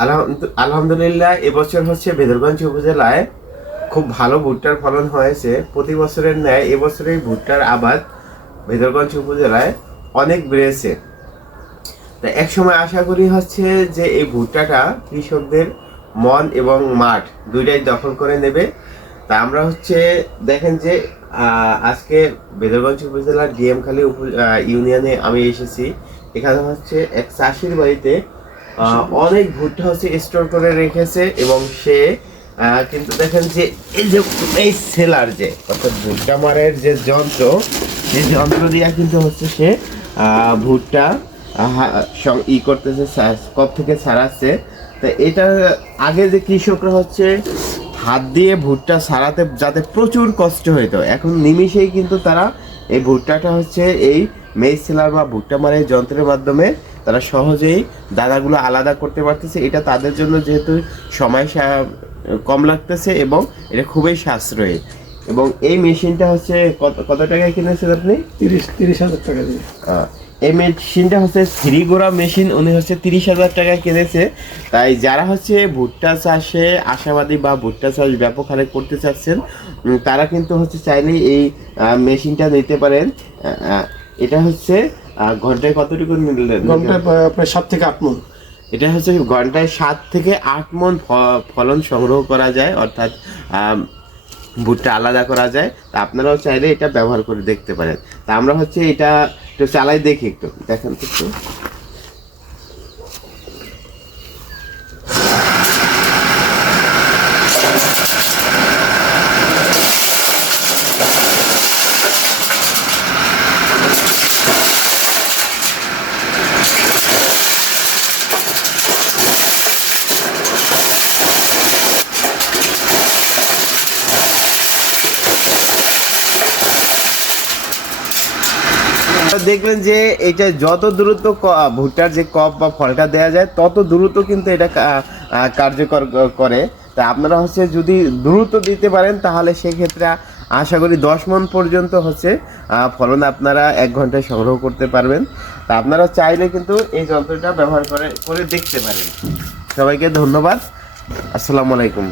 আলহামদু- আলহামদুলিল্লাহ, এবছর হচ্ছে বেদরগঞ্জ উপজেলায় খুব ভালো ভুট্টার ফলন হয়েছে। প্রতি বছরের ন্যায় এবছর এই ভুট্টার আবাদ বেদরগঞ্জ উপজেলায় অনেক বেড়েছে। তা এক সময় আশা করি হচ্ছে যে এই ভুট্টাটা কৃষকদের মন এবং মাঠ দুইটাই দখল করে নেবে। তা আমরা হচ্ছে দেখেন যে আজকে বেদরগঞ্জ উপজেলার ডিএমখালী ইউনিয়নে আমি এসেছি। এখানে হচ্ছে এক চাষির বাড়িতে অনেক ভুট্টা হচ্ছে স্টোর করে রেখেছে এবং সে কিন্তু দেখেন যে এই যে, এই সেলার যে, অর্থাৎ ভুট্টা মারের যে যন্ত্র সেই যন্ত্র দিয়া কিন্তু হচ্ছে সে ভুট্টা ই করতেছে কপ থেকে ছাড়াচ্ছে তা এটা আগে যে কৃষকরা হচ্ছে হাত দিয়ে ভুট্টা ছাড়াতে যাতে প্রচুর কষ্ট হইতো, এখন নিমিষেই কিন্তু তারা এই ভুট্টাটা হচ্ছে এই মেজ সেলার বা ভুট্টা মারের যন্ত্রের মাধ্যমে তারা সহজেই দানাগুলো আলাদা করতে পারতেছে। এটা তাদের জন্য যেহেতু সময় কম লাগতেছে এবং এটা খুবই সাশ্রয়ী। এবং এই মেশিনটা হচ্ছে কত কত টাকায় কিনেছেন আপনি? তিরিশ তিরিশ হাজার টাকা দিয়ে। এই মেশিনটা হচ্ছে থ্রি গোড়া মেশিন উনি হচ্ছে তিরিশ হাজার টাকায় কিনেছে। তাই যারা হচ্ছে ভুট্টা চাষে আশাবাদী বা ভুট্টা চাষ ব্যাপক হারে করতে চাচ্ছেন তারা কিন্তু হচ্ছে চাইলেই এই মেশিনটা নিতে পারেন। এটা হচ্ছে ঘন্টায় কতটুকু নিলেন ঘন্টায় প্রায়- সাত থেকে আট মন। এটা হচ্ছে ঘন্টায় সাত থেকে আট মন ফলন সংগ্রহ করা যায় অর্থাৎ ভুট্টা আলাদা করা যায়। তা আপনারাও চাইলে এটা ব্যবহার করে দেখতে পারেন। তা আমরা হচ্ছে এটা একটু চালাই দেখি একটু। দেখেন একটু। আপনারা দেখবেন যে এটা যত দ্রুত ভুট্টার যে কপ বা ফলটা দেওয়া যায়, তত দ্রুত কিন্তু এটা কার্যকর করে। তা আপনারা হচ্ছে যদি দ্রুত দিতে পারেন, তাহলে সেক্ষেত্রে আশা করি দশ মন পর্যন্ত হচ্ছে ফলন আপনারা এক ঘন্টায় সংগ্রহ করতে পারবেন। তা আপনারা চাইলে কিন্তু এই যন্ত্রটা ব্যবহার করে করে দেখতে পারেন। সবাইকে ধন্যবাদ। আসসালামু আলাইকুম।